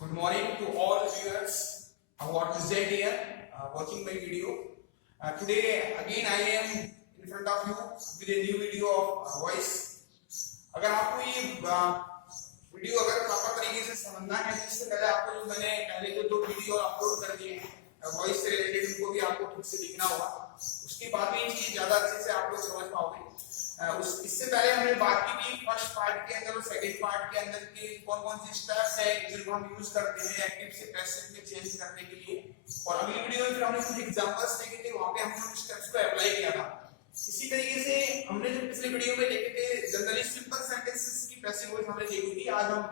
Good morning to all viewers who are present here watching my video. Today again I am in front of you with a new video of voice. अगर आपको ये video अगर proper तरीके से समझना है तो इससे पहले आपको जो मैंने पहले जो दो वीडियो अपलोड कर दिए हैं वॉइस से रिलेटेड उनको भी आपको ठीक से लिखना होगा, उसके बाद भी ये चीज ज्यादा अच्छे से आप लोग समझ पाओगे। इससे पहले हमने बात की थी फर्स्ट पार्ट के अंदर और सेकंड पार्ट के अंदर के कौन कौन से स्टेप्स है जिनको हम यूज करते हैं एक्टिव से पैसिव में चेंज करने के लिए, और अगली वीडियो में फिर हमने कुछ एग्जांपल्स देखे थे, वहां पे हमने उन स्टेप्स को अप्लाई किया था। इसी तरीके से हमने जो पिछले वीडियो में देखे थे जनरली सिंपल सेंटेंसेस की पैसिव वॉइस हमने देखी थी। आज हम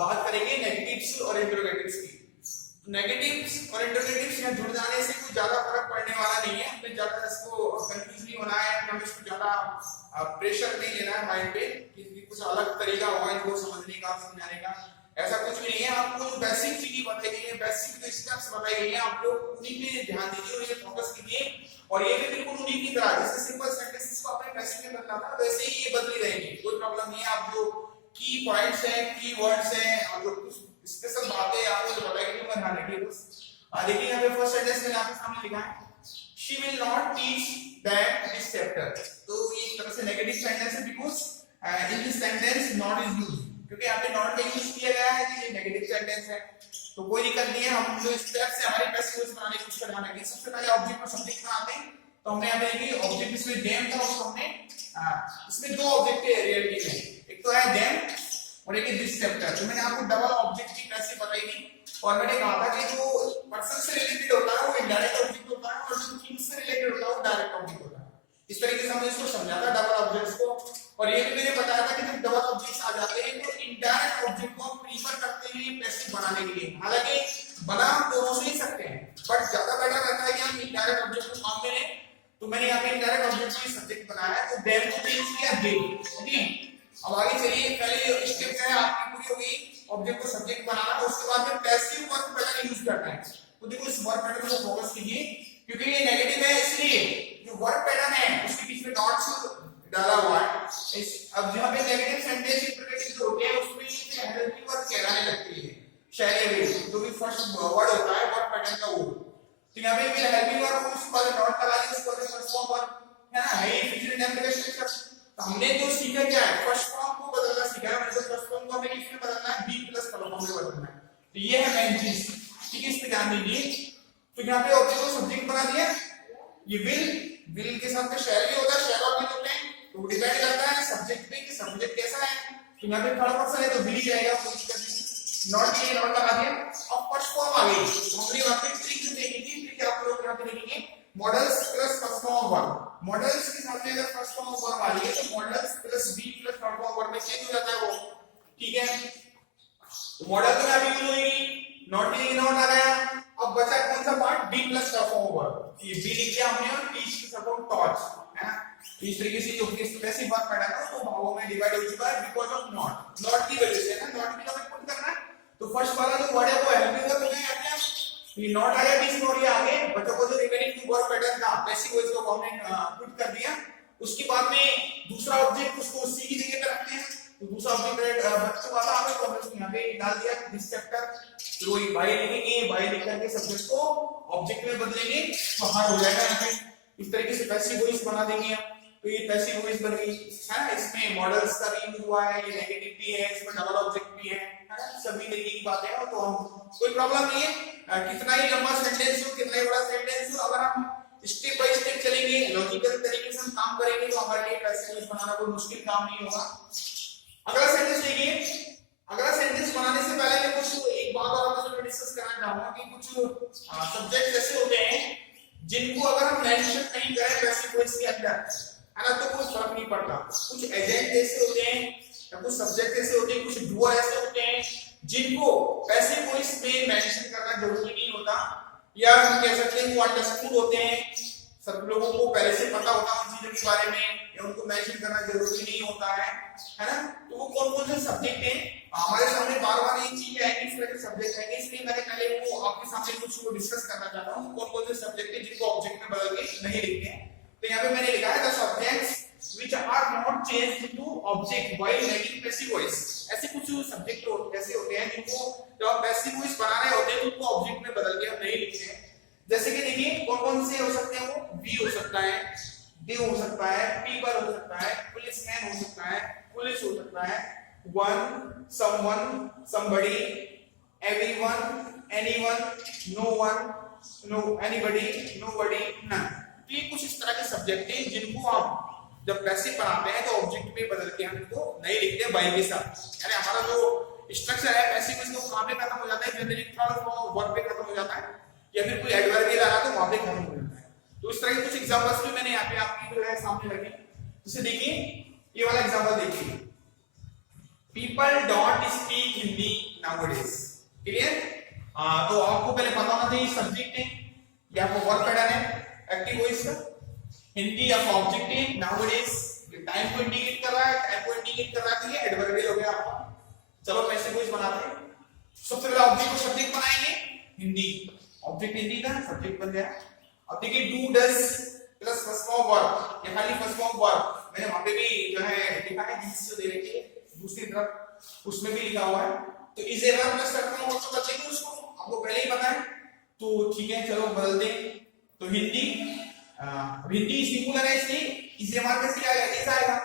बात करेंगे नेगेटिव्स और इंटरोगेटिव्स की। नेगेटिव्स और इंटरोगेटिव्स यहाँ जुड़ जाने से कोई ज्यादा फर्क पड़ने वाला नहीं है, हमें ज्यादा इसको कंफ्यूज नहीं होना है, हमें इसको ज्यादा प्रेशर नहीं लेना है माइंड पे कि कुछ अलग तरीका होगा इनको समझने का समझाने का, ऐसा कुछ नहीं है। आपको जो बेसिक चीजें बताई गई है, बेसिक जो स्टेप्स बताई गई है, आप लोग उन्हीं पे ध्यान दीजिए और ये फोकस कीजिए, और ये भी बिल्कुल उन्हीं की तरह जैसे सिंपल सेंटेंसेस को आपने पैसिव में बदला था वैसे ही ये बदली रहेंगी, कोई प्रॉब्लम नहीं है। आप जो की पॉइंट्स हैं, की वर्ड्स हैं, आप जो कुछ स्पेशल बातें आपको जो बताई गई ध्यान रखिए बस। देखिए यहाँ पे फर्स्ट सेंटेंस में आपके सामने लिखा है she will not teach that this chapter, तो ये एक तरह से नेगेटिव सेंटेंस है because in this sentence not is used, क्योंकि यहाँ पे not का यूज किया गया है, ये नेगेटिव सेंटेंस है तो कोई दिक्कत नहीं है। हम जो स्टेप्स है हमारे पैसिव वॉइस बनाने की कोशिश करना है। सबसे पहले ऑब्जेक्ट को सब्जेक्ट बनाते हैं, तो हमने यहाँ पे देखिए ऑब्जेक्ट इसमें them था और हमने इसमें दो ऑब्जेक्ट है रियलिटी में, एक तो है them और एक है this chapter। तो मैंने आपको डबल ऑब्जेक्ट की पैसिव बताई थी और मैंने कहा था कि जो पर्सन से रिलेटेड होता है वो इनडायरेक्ट ऑब्जेक्ट होता है और जो थिंग्स से रिलेटेड होता है वो डायरेक्ट ऑब्जेक्ट होता है। इस तरीके से हमने इसको समझा था डबल ऑब्जेक्ट्स को, और ये भी मैंने बताया था कि जब डबल ऑब्जेक्ट्स आ जाते हैं तो इनडायरेक्ट ऑब्जेक्ट को हम प्रीफर करते हैं पैसिव बनाने के लिए। हालांकि बना हम दोनों से ही सकते हैं बट ज्यादा बेटर रहता है कि हम इनडायरेक्ट ऑब्जेक्ट को काम में लें, तो मैंने यहाँ पे इनडायरेक्ट ऑब्जेक्ट को सब्जेक्ट बनाया है, तो देम को चेंज किया दे। ओके, अब आगे चलिए, पहले स्टेप क्या है आपकी पूरी हो गई ऑब्जेक्ट को सब्जेक्ट बनाना, उसके बाद में पैसिव वर्ब पैटर्न यूज करना है। तो देखो इस वर्ब पैटर्न को फोकस कीजिए क्योंकि ये नेगेटिव है, इसलिए जो वर्ब पैटर्न है उसके बीच में डॉट्स डाला हुआ है। इस अब जहां पे नेगेटिव सेंटेंस इंटरोगेटिव जो होते हैं उसमें ये हेल्पिंग वर्ब कहलाने लगती है, शैली वे जो भी फर्स्ट वर्ड होता है वर्ब पैटर्न का वो, तो यहां पे भी हेल्पिंग वर्ब को उसके बाद डॉट लगा दिया, उसके बाद फर्स्ट फॉर्म वर्ब है ना, है फ्यूचर इंडेफिनिट स्ट्रक्चर। तो हमने जो सीखा क्या है, फर्स्ट फॉर्म को बदलना सीखा है, मतलब फर्स्ट फॉर्म को हमें किसमें बदलना है, बी प्लस फॉर्म में बदलना है। तो ये है मेन चीज, ठीक है, इस पे ध्यान दीजिए। तो यहाँ पे ऑब्जेक्ट को सब्जेक्ट बना दिया, ये विल के साथ में शैल भी होता है, शैल ऑब्जेक्ट होते हैं, तो डिपेंड करता है सब्जेक्ट पे कि सब्जेक्ट कैसा है। तो यहाँ पे थर्ड पर्सन है तो विल ही रहेगा, कोई दिक्कत नहीं, नॉट के लिए नॉट लगा दिया। अब फर्स्ट फॉर्म आ गई, तो हमने वहां पे ट्रिक जो देखी थी, ट्रिक आप लोग यहाँ पे देखेंगे models plus first form verb. Models के सामने अगर फर्स्ट फॉर्म वर्ब आ रही है तो modals plus be plus third form verb में चेंज हो जाता है वो, ठीक है। तो मॉडल तो अभी यूज होगी, नॉट के लिए नॉट आ गया। अब बचा कौन सा part, be plus third form verb, ये बी लिख दिया हमने और टीच के साथ हम टॉच है ना। इस तरीके से जो पैसिव वर्ब पैटर्न है वो भागों में डिवाइड हो चुका है बिकॉज़ ऑफ नॉट की वजह से ना, नॉट की हमें पुट करना है। तो फर्स्ट वाला जो वर्ड है वो हेल्पिंग वर्ब में आते हैं, ये नॉट आया बीच में और ये आगे बच्चों को जो रिमेनिंग वर्ब पैटर्न था पैसिव वॉइस को हमने पुट कर दिया। उसके बाद में दूसरा ऑब्जेक्ट उसको सी की जगह पे रखते हैं, तो दूसरा ऑब्जेक्ट बच्चों वाला हमें तो हमने यहां पे डाल दिया दिस चैप्टर, तो ये बाय लिखेंगे, बाय लिख करके सब्जेक्ट को ऑब्जेक्ट में बदलेंगे तो हार्ड हो जाएगा। यहाँ पे इस तरीके से पैसिव वॉइस बना देंगे आप, तो ये पैसिव वॉइस बन गई है। इसमें मॉडल्स का भी यूज हुआ है, ये नेगेटिव भी है, इसमें डबल ऑब्जेक्ट भी है, सभी तरीके की बातें हैं, तो हम कोई प्रॉब्लम नहीं है। कितना ही लंबा सेंटेंस हो, कितना ही बड़ा सेंटेंस हो, अगर हम स्टेप बाय स्टेप चलेंगे, लॉजिकल तरीके से हम काम करेंगे तो हमारे लिए पैसिव वॉइस बनाना कोई मुश्किल काम नहीं होगा। अगला सेंटेंस देखिए, अगला सेंटेंस बनाने से पहले मैं कुछ एक बात और आपसे मैं डिस्कस करना चाहूंगा कि कुछ सब्जेक्ट ऐसे होते हैं जिनको अगर हम मेंशन नहीं करें पैसिव वॉइस के अंदर है ना तो कोई फर्क नहीं पड़ता। कुछ एजेंट ऐसे होते हैं या कुछ सब्जेक्ट ऐसे होते हैं, कुछ डूअर ऐसे होते हैं जिनको पैसिव वॉइस में मेंशन करना जरूरी नहीं होता, या हम कह सकते हैं वो अंडरस्टूड होते हैं, सब लोगों को पहले से पता होता है उन चीजों के बारे में, या उनको मेंशन करना जरूरी नहीं होता है ना। तो वो कौन कौन से सब्जेक्ट हैं हमारे सामने बार-बार ये चीजें आएंगी, इस तरह के सब्जेक्ट आएंगे, इसलिए मैंने पहले वो आपके सामने कुछ डिस्कस करना चाहता हूं कौन कौन से सब्जेक्ट हैं जिनको ऑब्जेक्ट में बदल के नहीं लिखते हैं। तो यहाँ पे मैंने लिखा है the subjects which are not changed into object while making passive voice। ऐसे कुछ सब्जेक्ट ऐसे होते हैं जिनको जब आप पैसिव जैसे कि देखिए कौन कौन से हो सकते हैं, वो बी हो सकता है, डे हो सकता है, पीपल हो सकता है, पुलिसमैन हो सकता है, पुलिस हो सकता है, one, someone, somebody, everyone, anyone, no one, no anybody, nobody, none. तो ये कुछ इस तरह के सब्जेक्ट हैं जिनको आप जब पैसिव बनाते हैं तो ऑब्जेक्ट में बदल के हम इनको नहीं लिखते बाई के साथ। यानी हमारा जो स्ट्रक्चर है पैसिव में इसको कहां पे खत्म हो जाता है, जनरली थर्ड फॉर्म वर्ब पे खत्म हो जाता है, या फिर कोई एडवर्बियल आ रहा तो वहां पे खत्म हो जाता है। तो इस तरह के कुछ एग्जांपल्स भी मैंने यहाँ पे आपकी जो है सामने रखे। जैसे देखिए ये वाला एग्जांपल देखिए, people don't speak Hindi nowadays. Clear? तो आपको पहले पता होना चाहिए सब्जेक्ट है या आपको वर्ब पैटर्न है, एक्टिव वॉइस का, हिंदी या ऑब्जेक्ट है, नाउअडेज टाइम को इंडिकेट कर रहा है, टाइम को इंडिकेट कर रहा है, तो ये एडवर्बियल हो गया आपका। चलो पैसिव वॉइस बनाते हैं। सबसे पहले ऑब्जेक्ट को सब्जेक्ट बनाएंगे, हिंदी, ऑब्जेक्ट हिंदी था, सब्जेक्ट बन गया। अब देखिए do does plus first form verb, ये खाली फर्स्ट फॉर्म वर्ब, मैंने वहां पे भी जो है लिखा है जिससे दे रखी है दूसरी तरफ, उसमें भी लिखा हुआ है। तो is a verb plus first form verb तो बचेगा, उसको आपको पहले ही पता है, तो ठीक है चलो बदल दें। तो हिंदी, हिंदी सिंगुलर है इसलिए इज ए वर्ब में क्या आएगा, इज आएगा।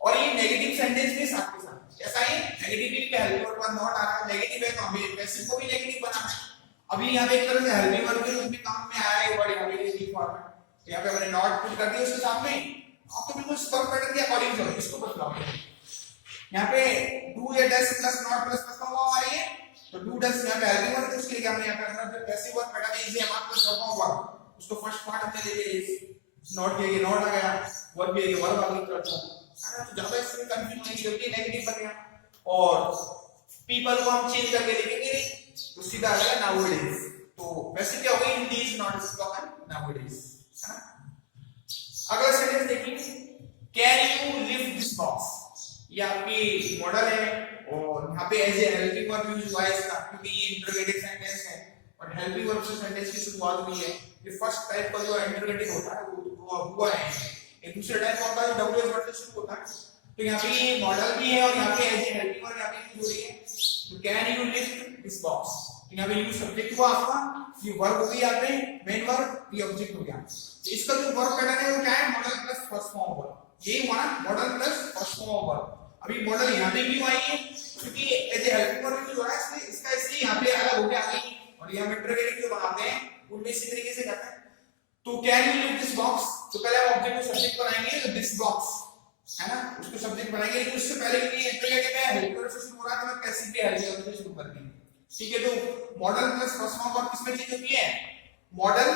और ये नेगेटिव सेंटेंस भी साथ के साथ, ऐसा ही नेगेटिव का हेल्प वर्ब नॉट आ रहा है, नेगेटिव है तो हमें पैसिव को भी नेगेटिव बनाना है। अभी यहाँ पे एक तरह से हेल्पिंग वर्ब के रूप में काम में आया है वर्ड, यहाँ पे ये फॉर्म है, तो यहाँ पे मैंने नॉट पुट कर दिया उसके सामने। आप तो बिल्कुल वर्ब पैटर्न के अकॉर्डिंग चलो, इसको बदलाओ। यहाँ पे डू या does plus not plus first form आ रही है, तो डू डज यहाँ पे हेल्पिंग वर्ब है, उसके लिए हमने यहाँ पे अपना passive verb pattern is a verb plus first form verb, उसको फर्स्ट पार्ट हमने ले लिया, इज नॉट के ये नॉट आ गया, वर्ब के ये वर्ब आ गया। तो ज्यादा इसमें कंफ्यूजन नहीं होगी, नेगेटिव बन गया। और पीपल को हम चेंज करके लिखेंगे नहीं, तो सीधा आ जाएगा नाउअडेज। तो वैसे क्या होगा, Hindi is not spoken nowadays, है ना। अगला सेंटेंस देखिए, can you lift this box, ये आपकी मॉडल है और यहाँ पे as a helping verb use हुआ है इसका, क्योंकि ये इंटरोगेटिव सेंटेंस है और हेल्पिंग वर्ब से सेंटेंस की शुरुआत हुई है। ये फर्स्ट टाइप का जो इंटरोगेटिव होता है वो हुआ है, एक दूसरे टाइप का होता है डब्ल्यूएस वर्ड से शुरू होता है। तो यहाँ पे मॉडल भी है और यहाँ पे एज ए हेल्पिंग वर्ब यहाँ पे यूज हो रही है। तो can you lift this box, तो यहाँ पे यूज सब्जेक्ट हुआ आपका, ये वर्ब हो गई यहाँ पे मेन वर्ब, ये ऑब्जेक्ट हो गया। तो इसका जो वर्ब पैटर्न है वो क्या है, modal plus first form verb, ये हुआ modal plus first form verb. अभी मॉडल यहाँ पे क्यों आई है, क्योंकि as a helping verb use हो रहा है, इसलिए इसका इसलिए यहाँ पे अलग हो गया आ गई। और यहाँ इंटरोगेटिव जो बनाते हैं उनमें इसी तरीके से करते हैं। तो can you lift this box, तो पहले हम ऑब्जेक्ट को सब्जेक्ट बनाएंगे, तो दिस बॉक्स है ना, उसको सब्जेक्ट बनाएंगे। लेकिन उससे पहले कि इंटरोगेटिव है हेल्पिंग वर्ब से शुरू हो रहा है, तो मैं पैसिव भी हेल्पिंग वर्ब से शुरू कर दी, ठीक है। तो modal plus first form verb किसमें चेंज होती है, modal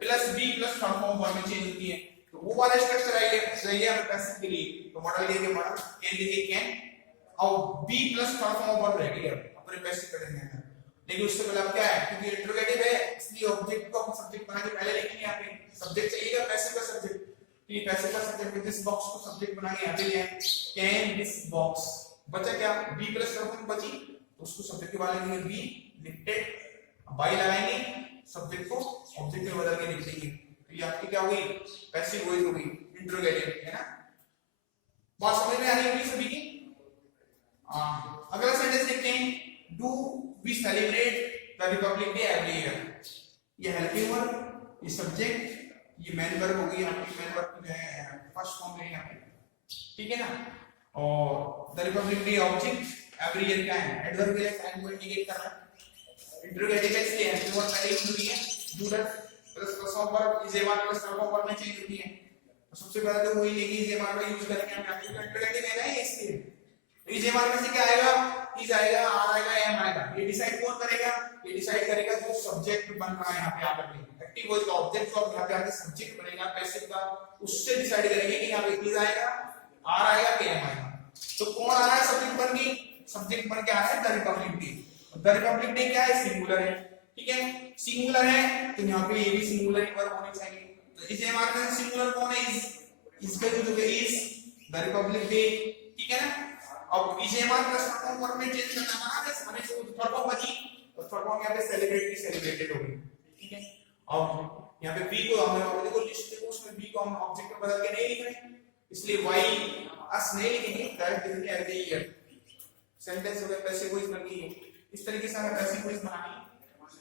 plus be plus third form verb में चेंज होती है। तो वो वाला स्ट्रक्चर आएगा सही है हमें पैसिव के लिए। तो मॉडल लिखिए मॉडल, कैन लिखिए कैन, और be plus third form verb रह गया अपने पैसिव करेंगे। लेकिन उससे पहले अब क्या है, क्योंकि इंटरोगेटिव है इसलिए ऑब्जेक्ट को हम सब्जेक्ट बना के पहले लिखेंगे। यहाँ पे सब्जेक्ट चाहिएगा पैसिव का सब्जेक्ट, तो ये पैसिव का सब्जेक्ट दिस बॉक्स को सब्जेक्ट बना के यहाँ पे लिया, कैन दिस बॉक्स, बचा क्या, बी प्लस थर्ड फॉर्म बची, तो उसको सब्जेक्ट के बाद लिखेंगे बी लिफ्टेड, बाई लगाएंगे, सब्जेक्ट को ऑब्जेक्ट में बदल के लिख देंगे। तो ये आपकी क्या हो गई, पैसिव वॉइस हो गई, इंटरोगेटिव, है ना। बात समझ में आ रही होगी सभी की। अगला सेंटेंस देखते हैं, do we celebrate the republic day every year, ये हेल्पिंग वर्ब, ये सब्जेक्ट, ये मेन वर्ब हो गई, आपकी मेन वर्ब जो है फर्स्ट फॉर्म में यहाँ पे, ठीक है ना। और the republic day object, every year क्या है, एडवर्ब के टाइम को इंडिकेट कर रहा है। इंटरोगेटिव है इसलिए हेल्पिंग वर्ब पहले यूज हुई है, do does plus first form verb is a verb plus third form verb में चेंज होती है। तो सबसे पहले तो वही लेगी इज ए वर्ब का यूज करेंगे हम, क्योंकि इंटरोगेटिव है ना इसलिए। इज ए वर्ब में से क्या आएगा, इज आएगा, आर आएगा, एम आएगा। ये डिसाइड कौन करेगा, ये डिसाइड करेगा जो सब्जेक्ट बन रहा है यहाँ पे आकर के, एक्टिव वॉइस का ऑब्जेक्ट और यहाँ पे आके सब्जेक्ट बनेगा पैसिव का, उससे डिसाइड करेंगे कि यहाँ पे इज आएगा, आर आएगा कि एम आएगा। तो कौन आ रहा है सब्जेक्ट बन के, सब्जेक्ट बन के आ रहा है the republic day. The republic day क्या है, सिंगुलर है, ठीक है, सिंगुलर है तो यहाँ पे ये भी सिंगुलर ही वर्ब होने चाहिए। तो इस एमआर में सिंगुलर कौन है, इज, इसका जो है इज द रिपब्लिक डे, ठीक है ना। अब is MR plus third form में चेंज करना है ना, हमें जो थर्ड फॉर्म बची, तो थर्ड फॉर्म यहाँ पे सेलिब्रेट की सेलिब्रेटेड हो गई, ठीक है। अब यहाँ पे बी को हमने देखो लिस्ट देखो, उसमें बी को हम ऑब्जेक्ट में बदल के नहीं लिख रहे, इसलिए वाई अस नहीं लिखेंगे, डायरेक्ट लिखेंगे एवरी ईयर। सेंटेंस हो गया पैसिव वॉइस बन गई है। इस तरीके से हमें पैसिव वॉइस बनानी है।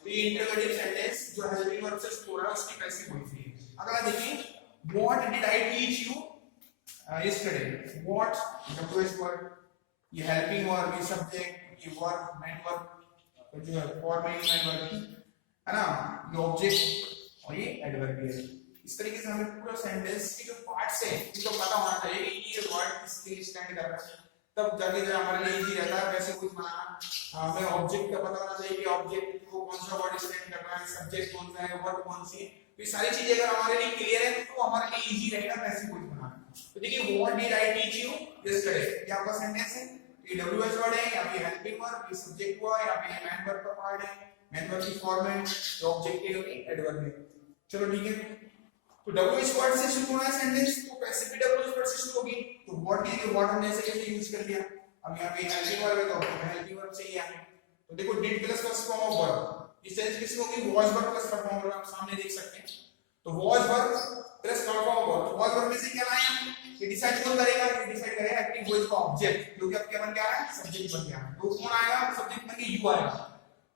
तो ये इंटरोगेटिव सेंटेंस जो हेल्पिंग वर्ब से शुरू हो रहा है उसकी पैसिव वॉइस है। अगला देखिए, what did I teach you yesterday? What WH word, ये हेल्पिंग वर्ब, ये सब्जेक्ट, ये वर्ब, मेन वर्ब जो है फॉर्म में मेन वर्ब है ना, ये ऑब्जेक्ट और ये एडवर्ब है। इस तरीके से हमें पूरा सेंटेंस के जो पार्ट्स हैं इनको पता होना चाहिए कि ये वर्ड किस लिए स्टैंड कर रहा है, तब जाके जरा हमारे लिए इजी रहता है वैसे कुछ बनाना। हमें ऑब्जेक्ट का पता होना चाहिए कि ऑब्जेक्ट को कौन सा वर्ड स्टैंड कर रहा है, सब्जेक्ट कौन सा है, वर्ब कौन सी है। ये सारी चीजें अगर हमारे लिए क्लियर है तो हमारे लिए इजी रहेगा वैसे कुछ बनाना। तो देखिए, what did I teach you yesterday, ये आपका सेंटेंस है, ये WH वर्ड है, या फिर हेल्पिंग वर्ब, ये सब्जेक्ट हुआ, या फिर मैन वर्ब का पार्ट है, मैन वर्ब की फॉर्म है, तो ऑब्जेक्टिव है, एडवर्ब है। चलो ठीक है, तो WH वर्ड से शुरू होना है सेंटेंस, तो पैसिव भी WH वर्ड से शुरू होगी। तो व्हाट डिड यू, व्हाट हमने ऐसे कैसे यूज कर लिया, अब यहाँ पे हेल्पिंग वर्ब है तो हेल्पिंग वर्ब से ही है। तो देखो, did plus first form of verb, इस सेंस किसमें होगी, was verb plus third form verb, आप सामने देख सकते हैं। तो was verb plus third form verb, तो वाज वर्ब में से क्या लाए हम, ये डिसाइड कौन करेगा, ये डिसाइड करेगा एक्टिव वॉइस का ऑब्जेक्ट, क्योंकि अब क्या बन गया है, सब्जेक्ट बन गया है। तो कौन आएगा, सब्जेक्ट बन के यू आएगा।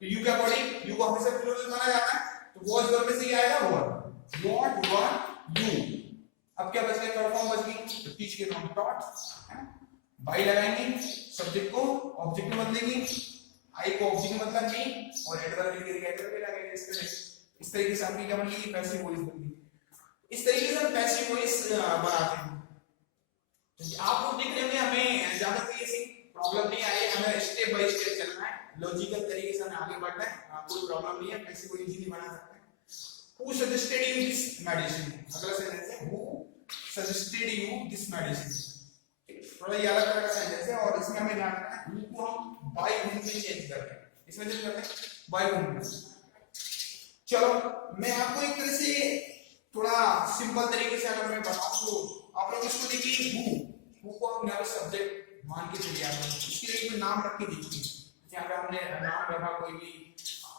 तो यू के अकॉर्डिंग, यू को हमेशा प्लूरल माना जाता है, तो वाज वर्ब में से क्या आएगा, वर्ब, व्हाट वर यू। अब क्या बच गया, थर्ड फॉर्म बच गई, तो टीच के नाम टॉट है, बाई लगाएंगे, सब्जेक्ट को ऑब्जेक्ट में बदलेंगे, आई को ऑब्जेक्ट में मतलब मी, और एडवर्ब लिखेंगे, एडवर्ब लगाएंगे। इस तरीके से आपकी क्या बन गई, पैसिव वॉइस बन गई। इस तरीके से हम पैसिव वॉइस बनाते हैं। तो आप लोग देख रहे होंगे, हमें ज्यादा कोई ऐसी प्रॉब्लम नहीं आई, हमें स्टेप बाय स्टेप चलना है, लॉजिकल तरीके से हमें आगे बढ़ना है, कोई प्रॉब्लम नहीं है, पैसिव वॉइस इजीली बना सकते हैं। Who suggested you this medicine? अगला सेंटेंस है, who suggested you this medicine? थोड़ा ये अलग तरह का सेंटेंस है, और इसमें हमें ध्यान रखना है, who को हम by whom में चेंज करते हैं, इसमें चेंज करते हैं by whom। चलो, मैं आपको एक तरह से थोड़ा सिंपल तरीके से अगर मैं बताऊं तो आप लोग इसको देखिए, who को हम यहाँ पे सब्जेक्ट मान के चलिए, आप इसके लिए कोई नाम रख के देखिए। यहाँ पे हमने नाम रखा, कोई भी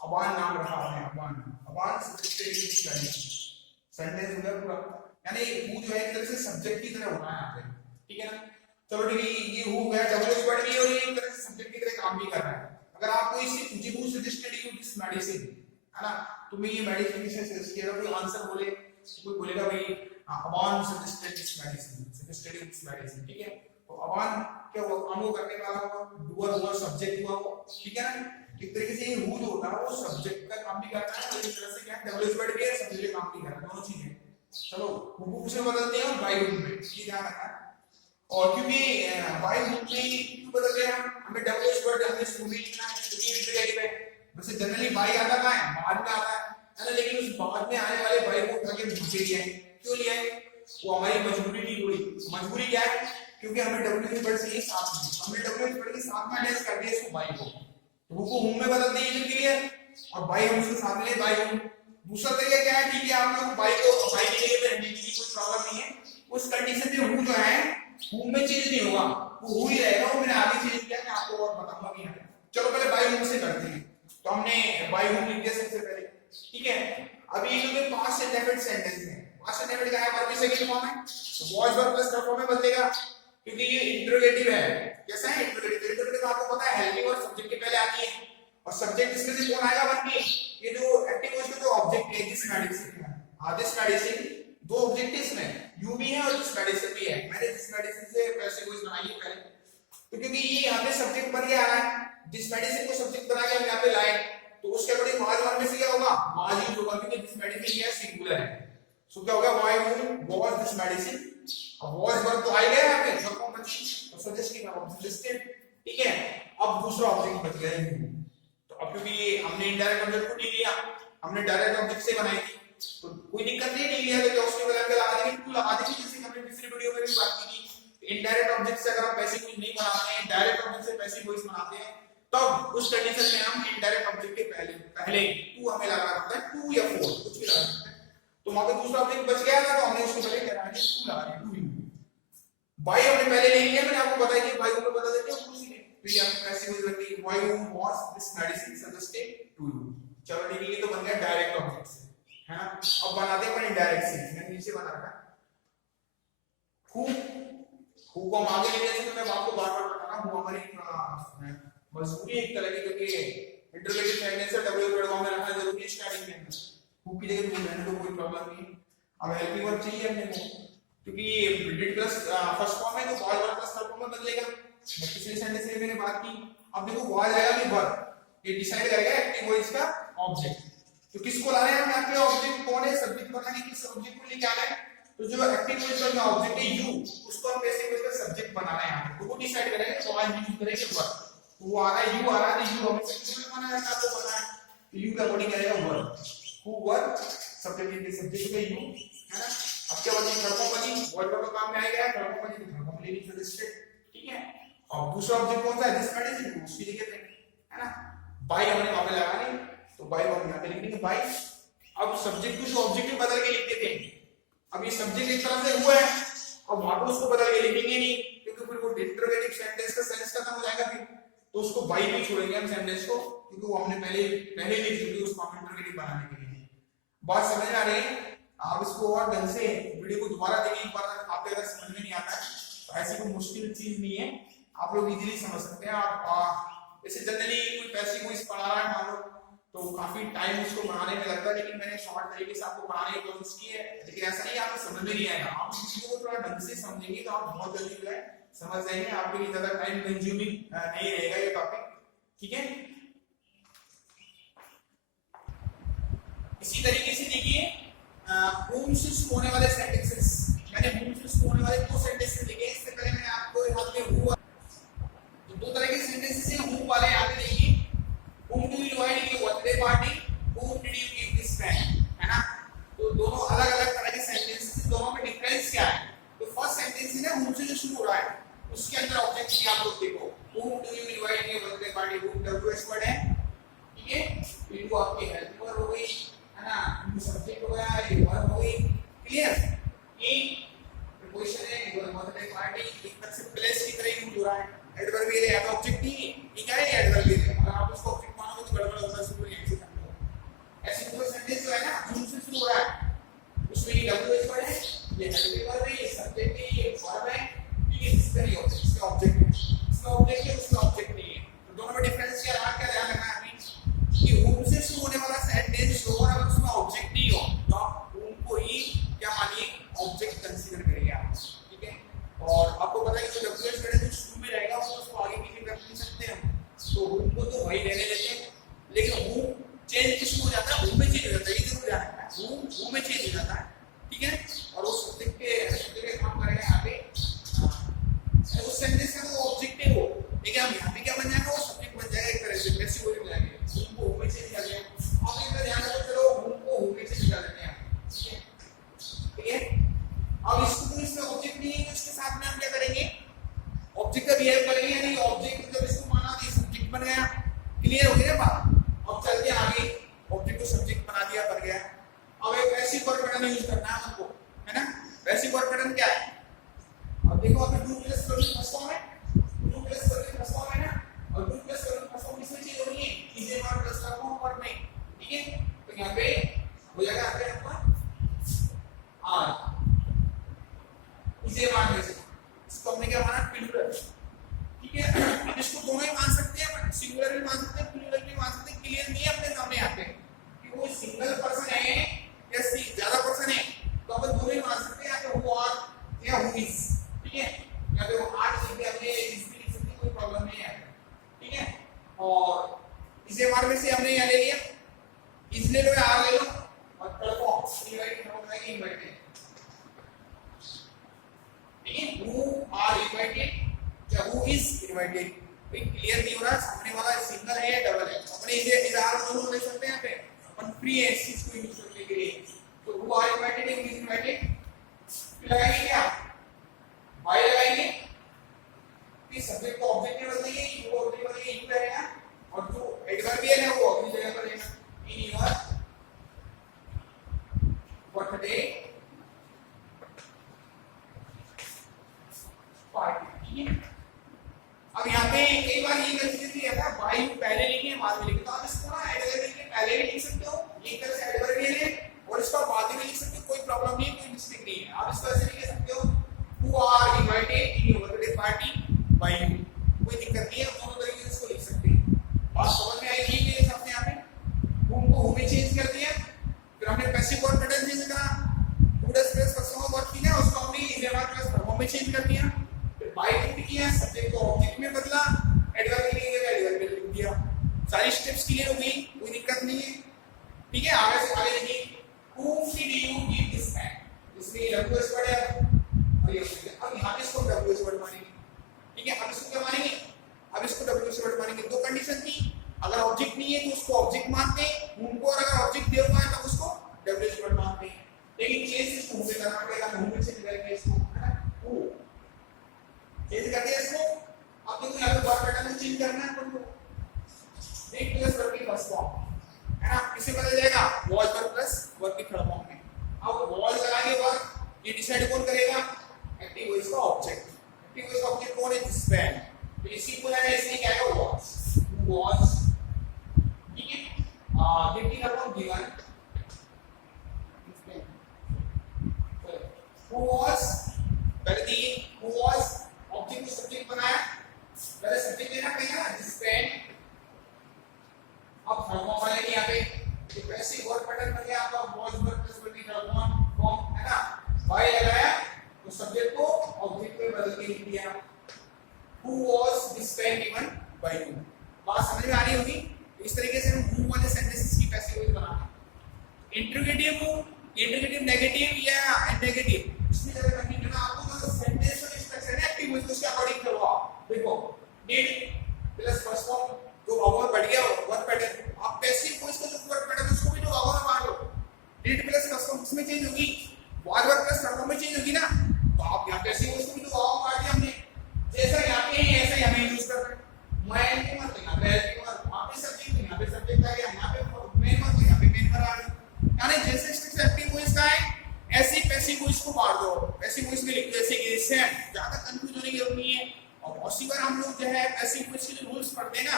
अबान नाम रखा है, अबान सब्जेक्ट सेंटेंस हो गया पूरा, यानी हु जो है एक तरह से सब्जेक्ट की तरह होना है यहाँ पे, ठीक है ना। चलो ठीक है, ये हु गया WH वर्ड भी, और ये एक तरह से सब्जेक्ट की तरह काम भी कर रहा है। अगर आपको इससे पूछे who suggested you this medicine, है ना, तुम्हें ये मेडिसिन किसने सजेस्ट किया, कोई आंसर बोले, कोई बोलेगा भाई Aban suggested this medicine, suggested you this medicine, ठीक है। तो अबान क्या हुआ, काम को करने वाला हुआ, डूअर हुआ, सब्जेक्ट हुआ वो, ठीक है ना। एक तरीके से ये हु जो होता है वो सब्जेक्ट का काम भी करता है, और एक तरह से क्या WH वर्ड भी है, सब्जेक्ट का काम भी करता है, दोनों चीजें। चलो, हु को किसमें बदलते हैं, और बाय हु में, ये ध्यान रखना। और क्योंकि बाय हु में क्यों बदलते हैं, हमें WH वर्ड हमने शुरू में लिखना है, क्योंकि इंटरोगेटिव है। वैसे जनरली बाय आता कहां है, बाद में आता है ना, लेकिन उस बाद में आने वाले बाय को उठा के नीचे लिया है। क्यों लिया है, वो हमारी मजबूरी थी, थोड़ी मजबूरी क्या है, क्योंकि हमें WH वर्ड से ये साथ में, हमने WH वर्ड के साथ में अटैच कर दिया इसको बाय को, तो को हुम में बदल दिए क्लियर, और बाय हम उसके साथ ले बाय हुम। दूसरा तरीका क्या है, ठीक है, आप लोग बाय को बाय की जगह पे रखने की कोई प्रॉब्लम नहीं है, उस कंडीशन पे हु जो है हुम में चेंज नहीं होगा, वो हु ही रहेगा, वो मैंने आगे चेंज किया, मैं आपको और बताऊंगा भी। चलो पहले बाय हुम से करते हैं, तो हमने बाय हुम लिख दिया सबसे पहले, ठीक है। अभी ये जो पास्ट इंडेफिनिट सेंटेंस है, पास्ट इंडेफिनिट का है वर्ब की सेकंड फॉर्म है, तो was verb plus third form में बदलेगा, क्योंकि ये इंटरोगेटिव है। कैसा है इंटरोगेटिव, इंटरोगेटिव आपको पता है हेल्पिंग और सब्जेक्ट के पहले आती है, और सब्जेक्ट इसमें से कौन आएगा बन के, ये जो एक्टिव वॉइस का जो ऑब्जेक्ट है, दिस मेडिसिन है, दिस मेडिसिन, दो ऑब्जेक्ट है इसमें, यू भी है और दिस मेडिसिन भी है। मैंने दिस मेडिसिन से पैसिव वॉइस बनाई है पहले, तो क्योंकि ये यहां पे सब्जेक्ट बन गया है, दिस मेडिसिन को सब्जेक्ट बना के हम यहां पे लाए, तो उसके अकॉर्डिंग वाज वर्ब में से क्या होगा, वाज यूज होगा, क्योंकि दिस मेडिसिन ये सिंगुलर है। सो क्या होगा, वाई वाज दिस मेडिसिन, अब वाज वर्ब तो आ गया यहां पे, सब कौन बची, तो सजेस्ट का वर्ब सजेस्टेड, ठीक है। अब दूसरा ऑब्जेक्ट बच गया है, तो अब क्योंकि हमने इनडायरेक्ट ऑब्जेक्ट को नहीं लिया, हमने डायरेक्ट ऑब्जेक्ट से बनाई थी, तो कोई दिक्कत नहीं लिया तो क्या उसके बदले में लगा देंगे, टू लगा देंगे, जैसे हमने पिछली वीडियो में भी बात की थी। इनडायरेक्ट ऑब्जेक्ट से अगर हम पैसिव वॉइस नहीं बनाते हैं, डायरेक्ट ऑब्जेक्ट से पैसिव वॉइस बनाते हैं, तब उस कंडीशन में हम इनडायरेक्ट ऑब्जेक्ट के पहले टू हमें लगा सकते हैं, टू या फोर कुछ भी लगा सकते हैं। तो वहां पे दूसरा ऑब्जेक्ट बच गया था, तो हमने उसके पहले क्या लगा दिया, टू लगा दिया, टू। बाय हमने पहले ले लिया, मैंने आपको बताया कि बाय को बता देते हैं कुछ नहीं, तो ये आपकी पैसिव वॉइस बन गई, why was this medicine suggested to you. चलो ठीक है, ये तो बन गया डायरेक्ट ऑब्जेक्ट से, है ना। अब बनाते हैं अपन इनडायरेक्ट से, मैंने नीचे बना रखा हु को हम आगे ले जाते हैं, तो मैं आपको बार-बार बता रहा हूं, हमारी मजबूरी एक तरह की, क्योंकि इंटरोगेटिव सेंटेंस है, डब्ल्यू वर्ड में रखना प्रॉब्लम नहीं। अब हेल्पिंग वर्ब चाहिए अपने को, क्योंकि डिड प्लस फर्स्ट फॉर्म है तो was verb plus third form में बदलेगा। पिछले सेंटेंस में मैंने बात की। अब देखो वाज आएगा कि वर्ब, ये डिसाइड करेगा एक्टिव वॉइस का ऑब्जेक्ट। तो किसको लाना है हमें? आपके ऑब्जेक्ट कौन है, सब्जेक्ट बनाने के सब्जेक्ट को लेके आना है। तो जो एक्टिव वॉइस का ऑब्जेक्ट है यू, उसको हम कैसे इसका सब्जेक्ट बनाना है यहाँ पे, तो वो डिसाइड करेंगे। तो वाज यूज करेंगे वर्ब, वो आ रहा है यू आ रहा है, यू हमें सब्जेक्ट में बनाना है, आपको पता है। तो यू का बॉडी क्या रहेगा? वर्ब। हु वर्ब, सब्जेक्ट के सब्जेक्ट का यू, है ना। अब क्या बनी? थर्मोपनी, वर्ब का काम में आएगा थर्मोपनी, तो थर्मोपनी लिख सकते, ठीक है। और दूसरा ऑब्जेक्ट कौन सा है? दिस मेडिसिन, उसकी जगह पे, है ना। बाय हमने वहां पे लगा नहीं, तो बाय हम यहां पे लिख देंगे बाय। अब सब्जेक्ट को ऑब्जेक्ट में बदल के लिख देते हैं। अब ये सब्जेक्ट एक तरह से हुआ है, अब वहां पे उसको बदल के लिखेंगे नहीं, क्योंकि फिर वो इंटरोगेटिव सेंटेंस का सेंस खत्म हो जाएगा फिर। तो उसको बाय भी छोड़ेंगे हम सेंटेंस को, क्योंकि वो हमने पहले लिख चुके उसको इंटरोगेटिव बनाने के लिए। बात समझ आ रही है? आप इसको और ढंग से वीडियो को दोबारा देखिए एक बार, आपको अगर समझ में नहीं आता है तो ऐसी कोई मुश्किल चीज नहीं है, आप लोग इजीली समझ सकते हैं। आप जैसे जनरली कोई पैसे कोई पढ़ा रहा है मान लो, तो काफी टाइम उसको पढ़ाने में लगता है, लेकिन मैंने शॉर्ट तरीके से आपको पढ़ाने की कोशिश की है। लेकिन ऐसा नहीं आपको समझ में नहीं आएगा, आप इस चीज को थोड़ा ढंग से समझेंगे तो आप बहुत जल्दी जो है समझ जाएंगे। आपके लिए ज्यादा टाइम कंज्यूमिंग नहीं रहेगा ये टॉपिक, ठीक है। इसी तरीके से देखिए whom से शुरू होने वाले सेंटेंसेस, मैंने whom से शुरू होने वाले दो सेंटेंसेस लिखे। इससे पहले मैंने आपको यहाँ पे who, तो दो तरह के सेंटेंसेस हैं who वाले। यहाँ पे देखिए whom do you invite your birthday party, whom did you give this pen, है ना। तो दोनों अलग अलग तरह के सेंटेंसेस, दोनों में डिफरेंस क्या है? तो फर्स्ट सेंटेंस है ना whom से जो शुरू हो रहा है, उसके अंदर ऑब्जेक्ट नहीं, आप लोग देखो whom do you invite your birthday party, whom WH word है, ठीक है। ये तो आपकी हेल्प वर्ड हो गई, है ना, सब्जेक्ट हो गया, ये वर्ब हो गई, क्लियर। ये प्रीपोजिशन है, ये बर्थडे पार्टी एक तरह से प्लेस की तरह यूज हो रहा है। एडवर्बियल है, तो ऑब्जेक्ट नहीं है, ये क्या है? एडवर्बियल है। अगर आप उसको ऑब्जेक्ट मानोगे तो गड़बड़ होगा, शुरू में ऐसे समझो। ऐसे कोई सेंटेंस जो है ना whom से शुरू हो रहा है, उसमें ये WH वर्ड है, ये हेल्पिंग वर्ब है, ये सब्जेक्ट है, ये वर्ब है, ठीक है। इसका ये ऑब्जेक्ट है, इसका ऑब्जेक्ट है, उसका ऑब्जेक्ट नहीं है। तो दोनों में डिफरेंस क्या है, क्या ध्यान रखना है कि whom से शुरू होने वाला सेंटेंस जो है अगर उसमें ऑब्जेक्ट नहीं हो तो आप whom को ही क्या मानिए? ऑब्जेक्ट कंसीडर करिए आप, ठीक है। और आपको पता है कि जो WH वर्ड है जो शुरू में रहेगा वो उसको आगे पीछे कर नहीं सकते हम, तो whom को तो वही रहने देते हैं। लेकिन whom चेंज किसमें हो जाता है? whom में चेंज हो जाता है, ये जरूर ध्यान रखना है। whom में चेंज हो जाता है, ठीक है। और वो सब्जेक्ट के काम करेगा यहाँ पे, उस सेंटेंस का वो ऑब्जेक्ट है वो, लेकिन हम यहाँ पे क्या बन जाएगा? वो सब्जेक्ट बन जाएगा एक तरह से, वैसे वो हो जाएगा। whom को whom में चेंज कर दिया, आप इतना ध्यान रखो। चलो whom को whom में चेंज कर देते हैं, ठीक है, ठीक है। अब इसको तो इसमें ऑब्जेक्ट नहीं है, तो इसके साथ में हम क्या करेंगे? ऑब्जेक्ट का बिहेव करेंगे, यानी ऑब्जेक्ट जब इसको माना तो सब्जेक्ट बन गया, क्लियर हो गया बात। अब चलते हैं आगे, ऑब्जेक्ट को सब्जेक्ट बना दिया, बन गया। अब एक पैसिव वर्ब पैटर्न यूज करना है हमको, है ना। पैसिव वर्ब पैटर्न क्या है? अब देखो अभी do plus verb first form है, do plus verb first form है ना, और do plus verb first form किसमें चेंज हो रही है? Is a verb plus verb form verb में, ठीक है। तो यहाँ पे हो जाएगा आपका आर, इज ए वर्ब में इसको हमने क्या माना? प्लूरल, ठीक है। अब इसको दोनों ही मान सकते हैं, बट सिंगुलर भी मान सकते हैं, प्लूरल भी मान सकते हैं। क्लियर नहीं है अपने सामने यहाँ पे कि वो सिंगल पर्सन है या ज्यादा पर्सन है, तो अपन दोनों ही मान सकते हैं, या तो वो आर या हु इज, ठीक है। या तो आर लिख दिया हमने, इज भी लिख सकते हैं, कोई प्रॉब्लम नहीं है, ठीक है। और इसे वर्ब में से हमने यहाँ ले लिया, इज ले लो या आर ले लो, और परफॉर्म इनवाइट हो जाएगा, इनवाइटेड, ठीक है। हु आर इनवाइटेड या हु इज इनवाइटेड, भाई क्लियर नहीं हो रहा सामने वाला सिंगल है या डबल है। अपने इसे इजहार दोनों ले सकते हैं, यहाँ पे अपन फ्री है इस चीज को यूज करने के लिए। तो who are invited, who is invited लगाएंगे क्या? बाय लगाएंगे, कि सब्जेक्ट को ऑब्जेक्ट में बदलेंगे, यू को ऑब्जेक्ट बदलेंगे, यू रहेगा, और जो एडवर्बियल है वो अपनी जगह पर रहेगा। इन योर बर्थडे पार्टी, ठीक है। अब यहाँ पे कई बार ये गलती थी है बाय यू पहले लिखे बाद में लिखे, तो आप इसको ना एडवर्बियल के पहले भी लिख सकते हो, एक तरह से एडवर्बियल है, और इसका बाद में लिख सकते हो, कोई प्रॉब्लम नहीं है, कोई मिस्टेक नहीं है। आप इसको ऐसे लिख सकते हो सारी स्टेप्स क्लियर हो गई, कोई दिक्कत नहीं है। ठीक है, आगे से आगे देखिए, whom did you give this pen? इसमें WH वर्ड है और ये अब यहां पे इसको WH वर्ड मानेंगे। ठीक है, अब इसको क्या मानेंगे, अब इसको WH वर्ड मानेंगे। दो कंडीशन थी, अगर ऑब्जेक्ट नहीं है तो उसको ऑब्जेक्ट मानते हैं, whom को अगर ऑब्जेक्ट दिया हुआ है तो उसको WH वर्ड मानते हैं। लेकिन चेंज इसको whom से करना पड़ेगा, whom में चेंज करके इसको है ना who चेंज करके इसको। अब देखो यहां पे वर्ड पैटर्न चेंज करना है अपन को, एक प्लस वर्ब की फर्स्ट फॉर्म है ना, किसे बदल जाएगा, वॉज वर्ब प्लस वर्ब की थर्ड फॉर्म में। अब वॉज लगाएंगे वर्ब, ये डिसाइड कौन करेगा, एक्टिव वॉइस का ऑब्जेक्ट। एक्टिव वॉइस का ऑब्जेक्ट कौन है, दिस पेन। तो इसी को है, इसलिए क्या है वॉज। ठीक है, getting upon given who was, पहले दी who was ऑब्जेक्ट को सब्जेक्ट बनाया, पहले सब्जेक्ट लेना पड़ेगा दिस पेन। अब थर्ड फॉर्म वाले यहाँ पे एक पैसिव वर्ब पैटर्न बन गया आपका, वॉज वर्ब प्लस वर्ब की थर्ड फॉर्म है ना, बाय लगाया तो सब्जेक्ट को ऑब्जेक्ट में बदल के लिख दिया, who was this pen given by you। बात समझ में आ रही होगी। इस तरीके से हम who वाले सेंटेंसेस की पैसिव वॉइस बनाते हैं। इंट्रोगेटिव नेगेटिव या नेगेटिव, इसमें जरा कंफ्यूजन है आपको, जो सेंटेंस और स्ट्रक्चर है एक्टिव वॉइस उसके अकॉर्डिंग करो आप। देखो डिड प्लस फर्स्ट फॉर्म जो अवर बढ़ गया वर्ब पैटर्न, आप पैसिव वॉइस का जो वर्ब पैटर्न उसको भी जो अवर मार लो, डिड प्लस फर्स्ट फॉर्म इसमें चेंज होगी, was verb plus third form में चेंज होगी ना। तो आप यहां पैसिव वॉइस को भी जो अवर मार दिया हमने, जैसा यहां पे है ऐसा यहां यूज कर रहे हैं। मैं नहीं मत यहां पे वहां पे सब्जेक्ट, यहां पे सब्जेक्ट आ गया, यहां पे मेन मत यहां पे मेन आ गया, यानी जैसे स्ट्रक्चर एक्टिव वॉइस का है ऐसे पैसिव वॉइस को मार दो, पैसिव वॉइस में लिख दो ऐसे कि सेम, ज्यादा कंफ्यूज होने की जरूरत नहीं है। और बहुत सी बार हम लोग जो है पैसिव वॉइस के जो रूल्स पढ़ते हैं ना,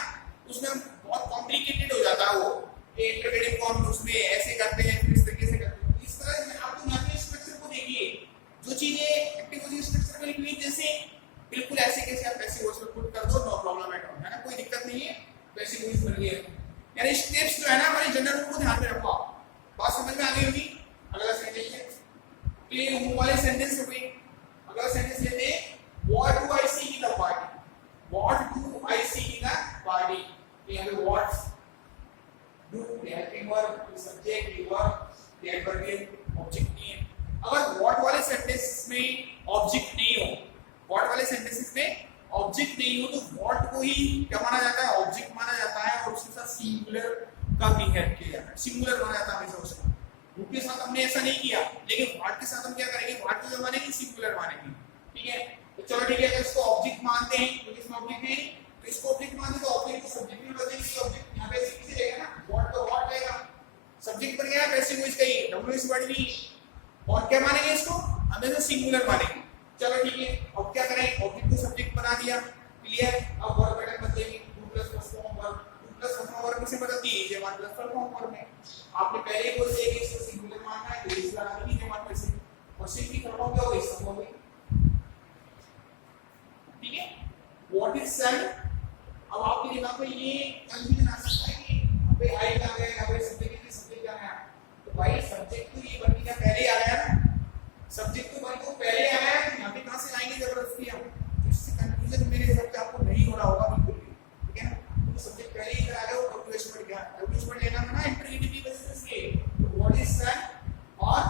उसमें बहुत कॉम्प्लिकेटेड हो जाता है वो, इंट्रोगेटिव फॉर्म उसमें ऐसे करते हैं फिर इस तरीके से करते हैं। इस तरह से आप यहां पे स्ट्रक्चर को देखिए, जो चीजें एक्टिव वॉइस स्ट्रक्चर में लिखी हुई जैसे बिल्कुल ऐसे कैसे आप पैसिव वॉइस में पुट कर दो, नो प्रॉब्लम एट ऑल, है ना, कोई दिक्कत नहीं है, पैसिव वॉइस बन गई है। यानी स्टेप्स जो है ना हमारी जनरल रूल को ध्यान में रखो, बात समझ में आ गई होगी। अगला सेंटेंस है, ये हूं वाले सेंटेंस हो गई। अगला सेंटेंस लेते हैं, what do I see in the party, what do I see in the party. यहां पे what do helping verb subject verb adverb object नहीं है। अगर व्हाट वाले सेंटेंस में ऑब्जेक्ट नहीं हो, व्हाट वाले सेंटेंसेस में ऑब्जेक्ट नहीं हो तो व्हाट को ही क्या माना जाता है, ऑब्जेक्ट माना जाता है और उसके साथ सिंगुलर का भी हेल्प किया जाता है, सिंगुलर माना जाता है हमेशा उसको। उनके साथ हमने ऐसा नहीं किया, लेकिन व्हाट के साथ हम क्या करेंगे, व्हाट को जो मानेंगे सिंगुलर मानेंगे। ठीक है, तो चलो ठीक है, अगर इसको ऑब्जेक्ट मानते हैं तो इसमें ऑब्जेक्ट है, तो इसको ऑब्जेक्ट मानते तो ऑब्जेक्ट को सब्जेक्ट में बदलेंगे, कि ऑब्जेक्ट यहां पे किसी रहेगा ना, व्हाट तो व्हाट रहेगा, सब्जेक्ट बन गया पैसिव वॉइस का ही, डब्ल्यूएस वर्ड नहीं। और क्या मानेंगे इसको, हमेशा सिंगुलर मानेंगे। चलो ठीक है, अब क्या करें, ऑब्जेक्ट को सब्जेक्ट बना दिया, क्लियर। अब वर्ब पैटर्न बदलेंगे, two plus first form verb, two plus first form verb किसे बदलती है, ये one plus third form verb में। आपने पहले ही बोल दिया कि इसको सिंगुलर मानना है, तो इस बार नहीं है वन प्लस और सिंगल की थर्ड फॉर्म क्या होगी, सब हो गई। ठीक है, व्हाट इज सन। अब आपके दिमाग में ये कंफ्यूजन आ सकता है कि अबे आई क्या है, अबे सब्जेक्ट क्या है, तो भाई सब्जेक्ट तो ये बनने का पहले आ गया ना, सब्जेक्ट तो बन को पहले आ गया, तो यहां पे कहां से लाएंगे जबरदस्ती हम, इससे कंफ्यूजन मेरे हिसाब से आपको नहीं हो रहा होगा बिल्कुल भी। ठीक है ना, तो सब्जेक्ट पहले ही आ गया, वो डब्ल्यूएच वर्ड गया, डब्ल्यूएच वर्ड लेना है ना इंट्रोगेटिव की वजह से। तो व्हाट इज सन और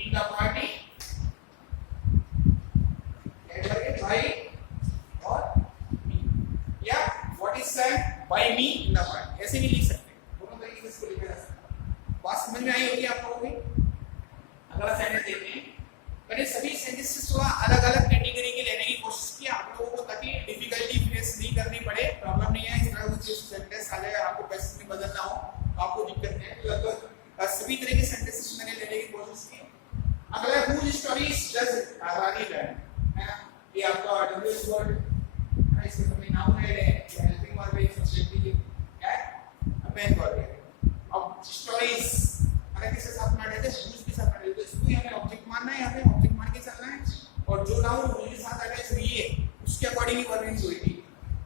इन द पार्टी एडवर्ब भाई और मी, या what is seen by me in the party, ऐसे भी लिख सकते हैं, दोनों तरीके से इसको लिखा जा सकता है। बात समझ में आई होगी आप लोगों को। अगला सेंटेंस देखते हैं, मैंने सभी सेंटेंसेस थोड़ा अलग-अलग कैटेगरी के लेने की कोशिश की आप लोगों को, ताकि डिफिकल्टी फेस नहीं करनी पड़े, प्रॉब्लम नहीं है। इस तरह कुछ सेंटेंस आ जाएगा आपको पैसेज में बदलना हो तो आपको दिक्कत नहीं है। लगभग सभी तरह के सेंटेंसेस मैंने लेने की कोशिश की। अगला हुज स्टोरीज डज आजादी लर्न, है ना, ये आपका डब्ल्यूएच वर्ड है, इसमें हमने नाउन है, हेल्पिंग वर्ब है, सब्जेक्ट भी है, मेन वर्ब है। अब स्टोरीज अगर किसी साथ में रहते हैं, हुज के साथ में रहते हैं, इसको हमें ऑब्जेक्ट मानना है, यहां पे ऑब्जेक्ट मान के चलना है, और जो नाउन हुज के साथ आ गया तो ये उसके अकॉर्डिंग ही वर्बिंग होगी।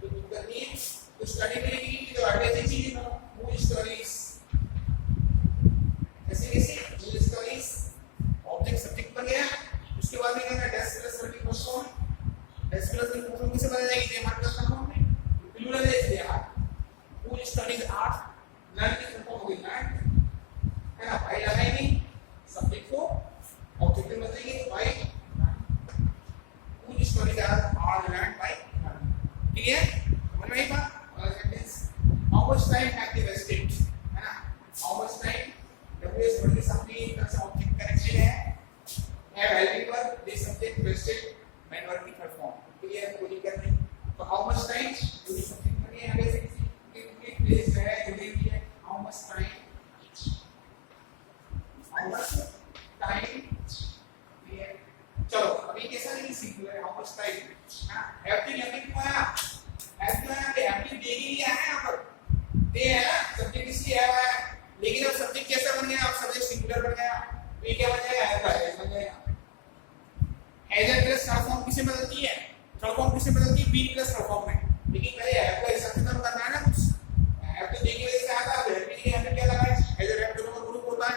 तो दिक्कत नहीं है, तो स्टडी में की जो एडवांटेज चीज है ना, हुज स्टोरीज ऐसे कैसे, हुज स्टोरीज ऑब्जेक्ट सब्जेक्ट बन गया, उसके बाद में क्या है, डेस प्लस वर्ब की first form, does plus verb की first form how much time have they wasted, है ना, हाउ मच टाइम WS बड़ी सबकी तरफ से ऑब्जेक्ट कनेक्टेड है have helping work this subject wasted when working performed, clear है, कोई दिक्कत नहीं। तो हाउ मच टाइम जो भी सब्जेक्ट में है आगे से कितनी प्लेस है जुड़ी हुई है, हाउ मच टाइम क्लियर। चलो अभी कैसा नहीं सिंगुलर हाउ मच टाइम, हां हैव टू यहां क्यों आया, हैव टू यहां पे दे ही है यहां पर दे है ना, सब्जेक्ट इसलिए है, लेकिन अब सब्जेक्ट कैसा बन गया, अब सब्जेक्ट सिंगुलर बन गया, तो ये क्या बन जाएगा, हैव बन जाएगा। एज प्लस थर्ड फॉर्म किसे बदलती है, थर्ड फॉर्म किसे बदलती है, बी प्लस थर्ड फॉर्म में, लेकिन पहले हैव का हिसाब किताब करना है ना कुछ, हैव तो देखिए वजह से आता है, हैव के यहाँ क्या लगा है, एज और हैव दोनों का ग्रुप होता है,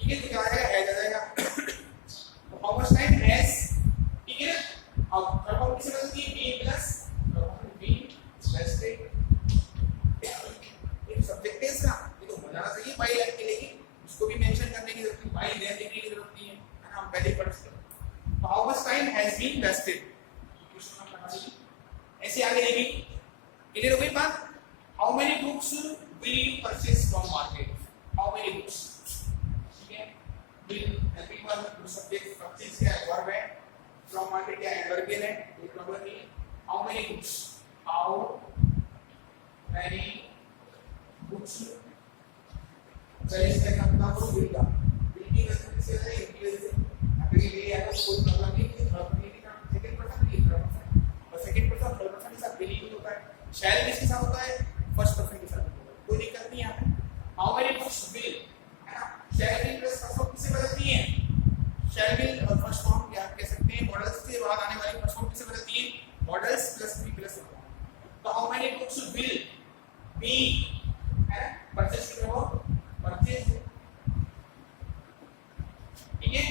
ठीक है, तो क्या आ जाएगा, हैज आ जाएगा। तो हाउ मच टाइम हैज, ठीक है ना। अब थर्ड फॉर्म किसे बदलती है, बी प्लस बी वेस्टेड, ये सब्जेक्ट है इसका, ये तो हो जाना चाहिए बाई लाइन के, लेकिन उसको भी मेंशन करने की जरूरत नहीं, बाई लाइन लिखने की जरूरत नहीं है, हम पहले ही पढ़ चुके हैं। How much time has been wasted? ऐसे आगे देखिए, क्लियर हो गई बात। How many books will you purchase from market? How many books? ठीक है, will everyone do subject purchase क्या है, verb है, from market क्या है, verb है, ये प्रॉब्लम नहीं है। How many books? How many books? चलिए इसका नाम करो will का, will की वजह से क्या है, इनकी वजह से अभी ये है तो कोई प्रॉब्लम नहीं है, प्रॉब्लम का सेकंड पर्सन की प्रॉब्लम और सेकंड पर्सन थर्ड पर्सन के साथ बिलीव होता है, शैल किसके साथ होता है, फर्स्ट पर्सन के साथ होता है, कोई दिक्कत नहीं है। हाउ मेनी बुक्स विल, है ना, शैल विल प्लस फर्स्ट फॉर्म किसे बदलती है, शैल विल और फर्स्ट फॉर्म क्या कह सकते हैं, मॉडल्स के बाद आने वाली फर्स्ट फॉर्म किसे बदलती है, modals plus be plus form. तो how many books will be, है ना, परचेज करो, परचेज, ठीक है,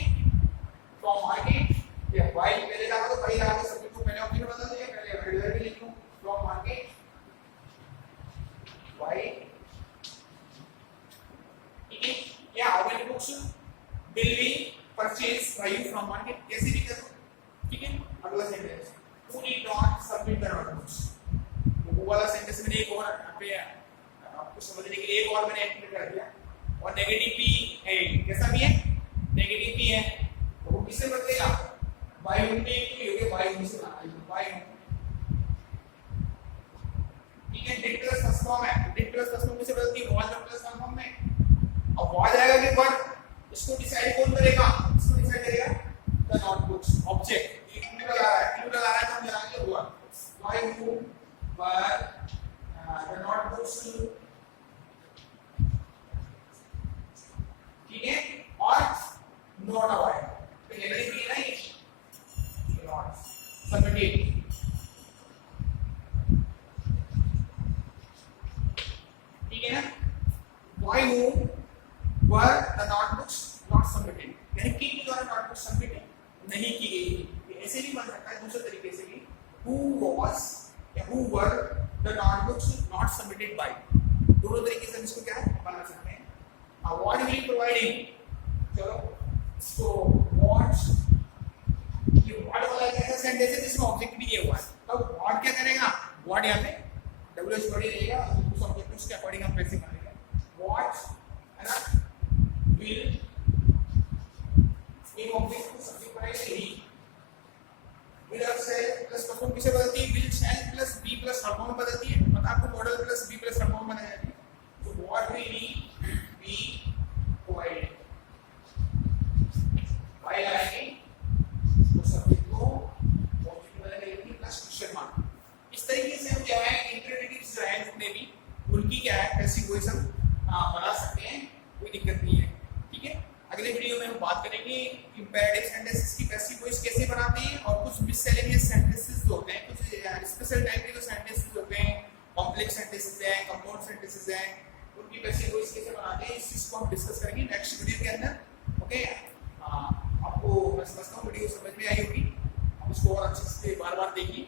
फ्रॉम मार्केट या वाई पहले लगा तो पहले लगा तो सब्जेक्ट को पहले ऑब्जेक्ट बदल दिया, पहले हेडर भी लिख लूं, फ्रॉम मार्केट वाई, ठीक है, या how many books will B purchase by you from market, कैसे भी करो, ठीक है। अगला sentence, who did not submit the notebooks, वो वाला सेंटेंस मैंने एक और यहाँ पे आपको समझने के लिए एक और मैंने ऐड कर दिया, और नेगेटिव भी है, कैसा भी है, नेगेटिव भी है, वो किससे बदलेगा, बाय उनके एक हो गया, बाय उनसे बनाना है, बाय, ठीक है। डिड प्लस फर्स्ट फॉर्म है, डिड प्लस फर्स्ट फॉर्म किसे बदलती है, वाज प्लस फर्स्ट फॉर्म में, अब वाज आएगा कि पर इसको डिसाइड कौन करेगा, इसको डिसाइड करेगा द नोटबुक्स ऑब्जेक्ट, ये प्लूरल आ रहा है, प्लूरल आ रहा है तो हम जानेंगे हुआ by who were the notebooks, ठीक है, और नॉट अवाइड, तो ये भी नहीं नॉट सबमिटेड, ठीक है ना। why who were the notebooks not submitted, यानी किन द्वारा नोटबुक सबमिट नहीं की गई, ऐसे भी बन सकता है दूसरे तरीके से भी, who was या who were the notebooks not submitted by, दोनों तरीके से इसको क्या है बना सकते हैं। what will you providing, चलो इसको what, ये what वाला एक ऐसा सेंटेंस है जिसमें ऑब्जेक्ट भी दिया हुआ है, तब what क्या करेगा, what यहाँ पे WH बड़ी रहेगा, उस ऑब्जेक्ट उसके अकॉर्डिंग हम कैसे बनाएंगे, what है ना, will एक ऑब्जेक्ट को सब्जेक्ट बनाएंगे ही, will और shall प्लस फॉर्म किसे बदलती है, will shall plus be plus form में बदलती है, पता आपको model plus be plus form बनाया जाती है, तो what will be provided, why लगाएंगे तो सब्जेक्ट को ऑब्जेक्ट बनाएंगे प्लस क्वेश्चन मार्क, इस तरीके से हम जो है इंटरनेटिव्स जो है जितने भी उनकी क्या है पैसिव वॉइस हम बना सकते हैं, कोई दिक्कत नहीं है, ठीक है। अगले वीडियो में हम बात करेंगे इंपेरेटिव सेंटेंसेस की पैसिव वॉइस कैसे बनाते हैं, और कुछ मिससेलेनियस सेंटेंसेस जो होते हैं, कुछ स्पेशल टाइप के जो सेंटेंसेस होते हैं, कॉम्प्लेक्स सेंटेंसेस हैं, कंपाउंड सेंटेंसेस हैं, उनकी पैसिव वॉइस कैसे बनाते हैं, इस चीज को हम डिस्कस करेंगे नेक्स्ट वीडियो के अंदर, ओके। आपको मैं समझता हूँ वीडियो समझ में आई होगी, आप इसको और अच्छे से बार-बार देखिए।